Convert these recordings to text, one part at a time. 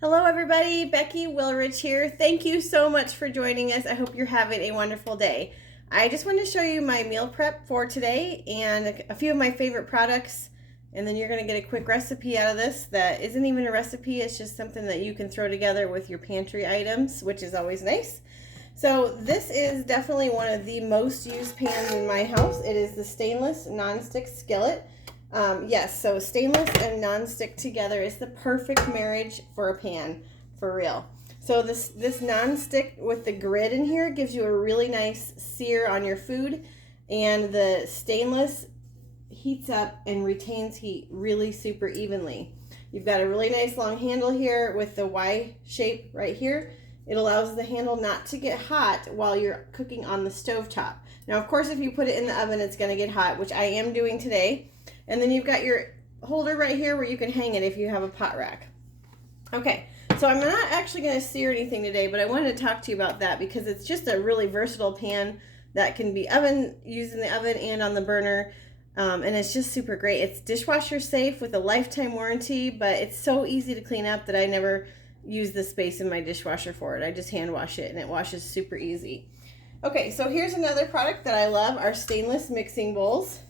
Hello everybody, Becky Willrich here. Thank you so much for joining us. I hope you're having a wonderful day. I just wanted to show you my meal prep for today and a few of my favorite products, and then you're going to get a quick recipe out of this that isn't even a recipe. It's just something that you can throw together with your pantry items, which is always nice. So this is definitely one of the most used pans in my house. It is the stainless nonstick skillet. Yes, so stainless and nonstick together is the perfect marriage for a pan, for real. So this nonstick with the grid in here gives you a really nice sear on your food, and the stainless heats up and retains heat really super evenly. You've got a really nice long handle here with the Y shape right here. It allows the handle not to get hot while you're cooking on the stovetop. Now, of course, if you put it in the oven, it's going to get hot, which I am doing today. And then you've got your holder right here where you can hang it if you have a pot rack. Okay, so I'm not actually going to sear anything today, but I wanted to talk to you about that because it's just a really versatile pan that can be used in the oven and on the burner. And it's just super great. It's dishwasher safe with a lifetime warranty, but it's so easy to clean up that I never use the space in my dishwasher for it. I just hand wash it and it washes super easy. Okay, so here's another product that I love, our stainless mixing bowls.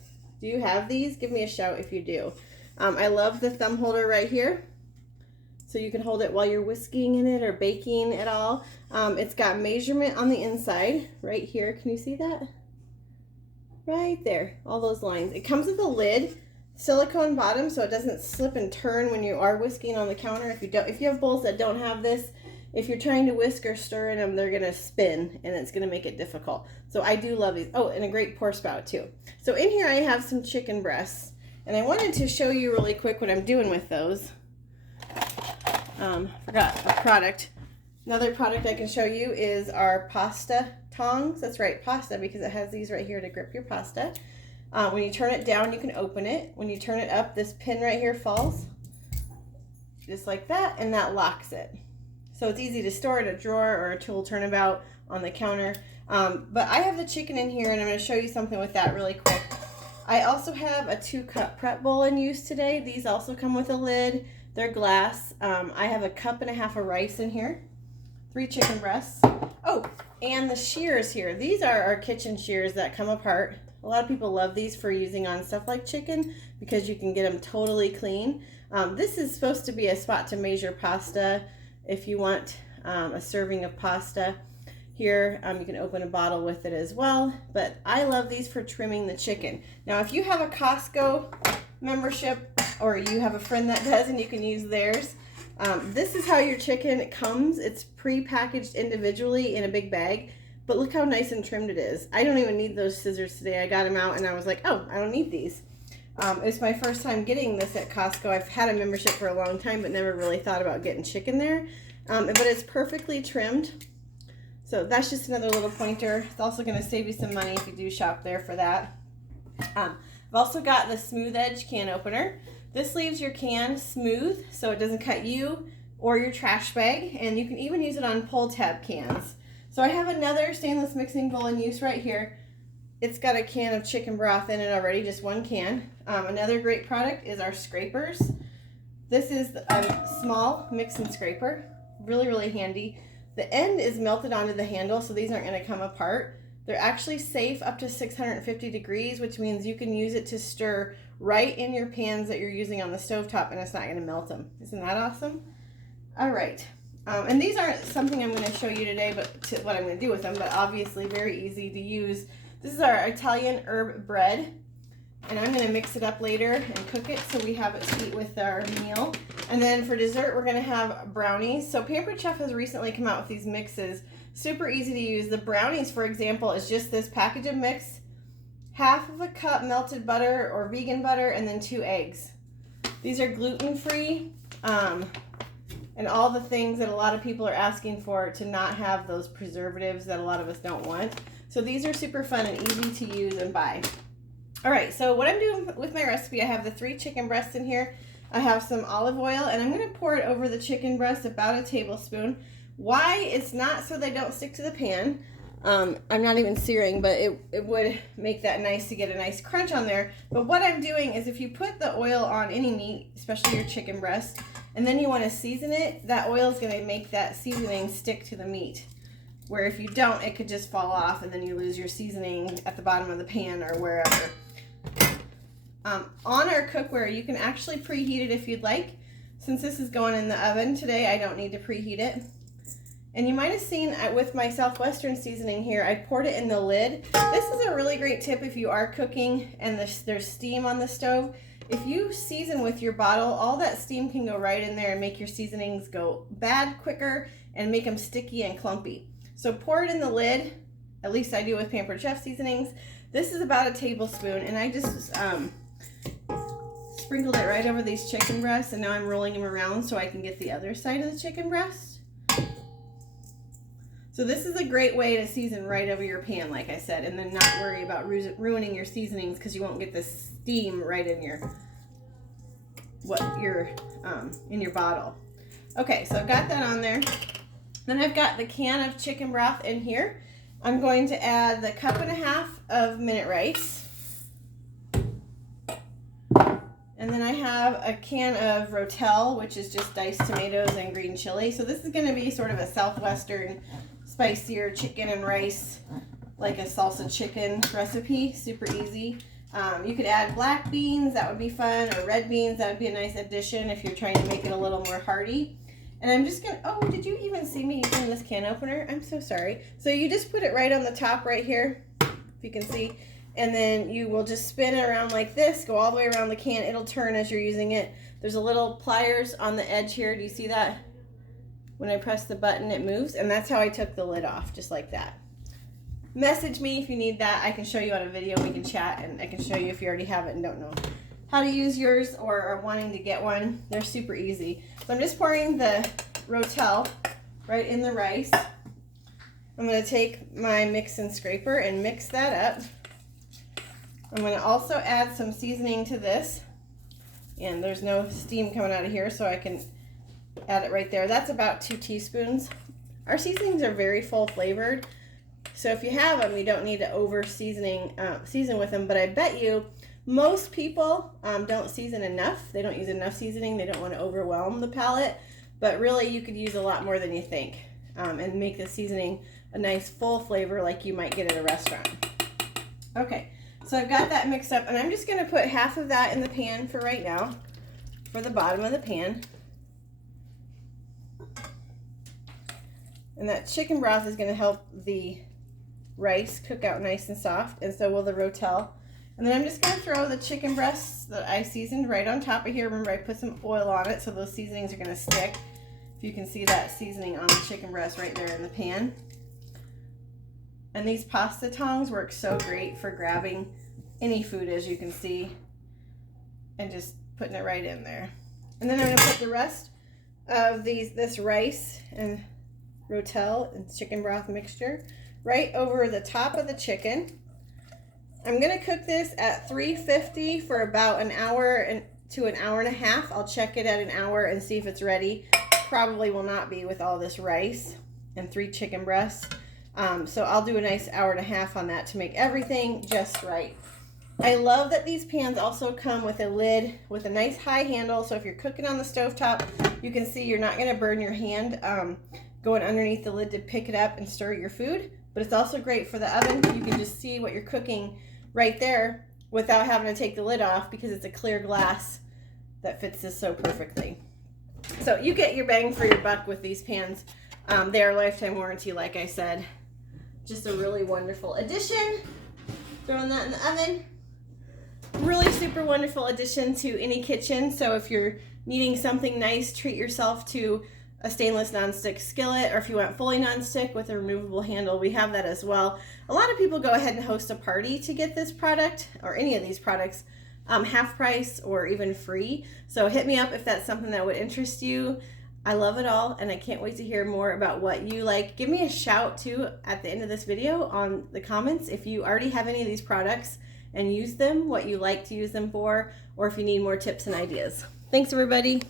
Do you have these? Give me a shout if you do. I love the thumb holder right here. So you can hold it while you're whisking in it or baking at all. It's got measurement on the inside right here. Can you see that? Right there, all those lines. It comes with a lid, silicone bottom, so it doesn't slip and turn when you are whisking on the counter. If you have bowls that don't have this, if you're trying to whisk or stir in them, they're gonna spin and it's gonna make it difficult. So I do love these. Oh, and a great pour spout too. So in here I have some chicken breasts, and I wanted to show you really quick what I'm doing with those. Forgot a product. Another product I can show you is our pasta tongs. That's right, pasta, because it has these right here to grip your pasta. When you turn it down, you can open it. When you turn it up, this pin right here falls, just like that, and that locks it. So it's easy to store in a drawer or a tool turnabout on the counter. But I have the chicken in here, and I'm going to show you something with that really quick. I also have a 2-cup prep bowl in use today. These also come with a lid. They're glass. I have a 1.5 cups of rice in here, 3 chicken breasts. Oh, and the shears here. These are our kitchen shears that come apart. A lot of people love these for using on stuff like chicken because you can get them totally clean. This is supposed to be a spot to measure pasta. If you want a serving of pasta here, you can open a bottle with it as well. But I love these for trimming the chicken. Now, if you have a Costco membership or you have a friend that does and you can use theirs, this is how your chicken comes. It's pre-packaged individually in a big bag. But look how nice and trimmed it is. I don't even need those scissors today. I got them out and I was like, oh, I don't need these. It's my first time getting this at Costco. I've had a membership for a long time, but never really thought about getting chicken there. But it's perfectly trimmed. So that's just another little pointer. It's also going to save you some money if you do shop there for that. I've also got the smooth edge can opener. This leaves your can smooth so it doesn't cut you or your trash bag. And you can even use it on pull tab cans. So I have another stainless mixing bowl in use right here. It's got a can of chicken broth in it already, just 1 can. Another great product is our scrapers. This is a small mixing scraper, really, really handy. The end is melted onto the handle, so these aren't going to come apart. They're actually safe up to 650 degrees, which means you can use it to stir right in your pans that you're using on the stovetop, and it's not going to melt them. Isn't that awesome? All right. And these aren't something I'm going to show you today, but what I'm going to do with them, but obviously very easy to use. This is our Italian herb bread, and I'm going to mix it up later and cook it so we have it to eat with our meal. And then for dessert, we're going to have brownies. So Pampered Chef has recently come out with these mixes. Super easy to use. The brownies, for example, is just this package of mix, 1/2 cup melted butter or vegan butter, and then 2 eggs. These are gluten-free. And all the things that a lot of people are asking for to not have those preservatives that a lot of us don't want. So these are super fun and easy to use and buy. All right, so what I'm doing with my recipe, I have the 3 chicken breasts in here. I have some olive oil, and I'm going to pour it over the chicken breast, about a tablespoon. Why? It's not so they don't stick to the pan. I'm not even searing, but it would make that nice to get a nice crunch on there. But what I'm doing is if you put the oil on any meat, especially your chicken breast, and then you want to season it, that oil is going to make that seasoning stick to the meat. Where if you don't, it could just fall off and then you lose your seasoning at the bottom of the pan or wherever. On our cookware, you can actually preheat it if you'd like. Since this is going in the oven today, I don't need to preheat it. And you might have seen with my Southwestern seasoning here, I poured it in the lid. This is a really great tip if you are cooking and there's steam on the stove. If you season with your bottle, all that steam can go right in there and make your seasonings go bad quicker and make them sticky and clumpy. So pour it in the lid, at least I do with Pampered Chef seasonings. This is about a tablespoon, and I just sprinkled it right over these chicken breasts, and now I'm rolling them around so I can get the other side of the chicken breast. So this is a great way to season right over your pan, like I said, and then not worry about ruining your seasonings because you won't get the steam right in your in your bottle. Okay, so I've got that on there. Then I've got the can of chicken broth in here. I'm going to add the 1.5 cups of minute rice. And then I have a can of rotel, which is just diced tomatoes and green chili. So this is going to be sort of a Southwestern spicier chicken and rice, like a salsa chicken recipe. Super easy. You could add black beans, that would be fun, or red beans, that would be a nice addition if you're trying to make it a little more hearty. And I'm just gonna, oh, did you even see me using this can opener? I'm so sorry. So you just put it right on the top right here, if you can see, and then you will just spin it around like this, go all the way around the can. It'll turn as you're using it. There's a little pliers on the edge here. Do you see that? When I press the button, it moves, and that's how I took the lid off, just like that. Message me if you need that. I can show you on a video. We can chat, and I can show you if you already have it and don't know how to use yours or are wanting to get one. They're super easy. So I'm just pouring the rotel right in the rice. I'm going to take my mix and scraper and mix that up. I'm going to also add some seasoning to this. And there's no steam coming out of here, so I can add it right there. That's about 2 teaspoons. Our seasonings are very full flavored. So if you have them, you don't need to over season with them. But I bet you most people don't season enough. They don't use enough seasoning. They don't want to overwhelm the palate. But really, you could use a lot more than you think and make the seasoning a nice full flavor like you might get at a restaurant. Okay, so I've got that mixed up, and I'm just going to put half of that in the pan for right now, for the bottom of the pan. And that chicken broth is going to help the rice cook out nice and soft, and so will the rotel. And then I'm just going to throw the chicken breasts that I seasoned right on top of here. Remember, I put some oil on it, so those seasonings are going to stick. If you can see that seasoning on the chicken breast right there in the pan. And these pasta tongs work so great for grabbing any food, as you can see, and just putting it right in there. And then I'm going to put the rest of this rice and rotel and chicken broth mixture right over the top of the chicken. I'm going to cook this at 350 for about an hour to an hour and a half. I'll check it at an hour and see if it's ready. Probably will not be with all this rice and 3 chicken breasts. So I'll do a nice hour and a half on that to make everything just right. I love that these pans also come with a lid with a nice high handle. So if you're cooking on the stovetop, you can see you're not going to burn your hand going underneath the lid to pick it up and stir your food. But it's also great for the oven. You can just see what you're cooking right there without having to take the lid off because it's a clear glass that fits this so perfectly. So you get your bang for your buck with these pans. They are lifetime warranty, like I said. Just a really wonderful addition. Throwing that in the oven. Really super wonderful addition to any kitchen. So if you're needing something nice, treat yourself to a stainless nonstick skillet, or if you want fully nonstick with a removable handle, we have that as well. A lot of people go ahead and host a party to get this product, or any of these products, half price or even free. So hit me up if that's something that would interest you. I love it all, and I can't wait to hear more about what you like. Give me a shout too at the end of this video on the comments if you already have any of these products and use them, what you like to use them for, or if you need more tips and ideas. Thanks, everybody.